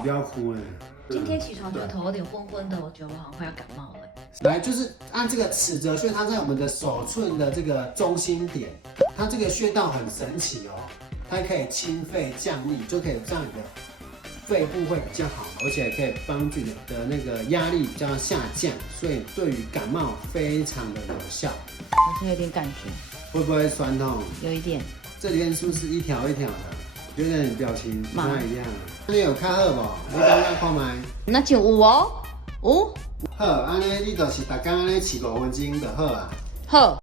不要哭哎。今天起床觉得头有点昏昏的，我觉得我好像快要感冒了。来，就是按这个尺泽穴，它在我们的手寸的这个中心点，它这个穴道很神奇哦，它可以清肺降逆，就可以让你的肺部会比较好，而且可以帮助你的那个压力比较下降，所以对于感冒非常的有效。好像有点感觉，会不会酸痛？有一点。这里面是不是一条一条的？我觉得你表情不太一样。那你有看好不？你刚刚看麦？那就有哦，有。好，安尼你就是逐天安尼饲5分钟就好啊。好，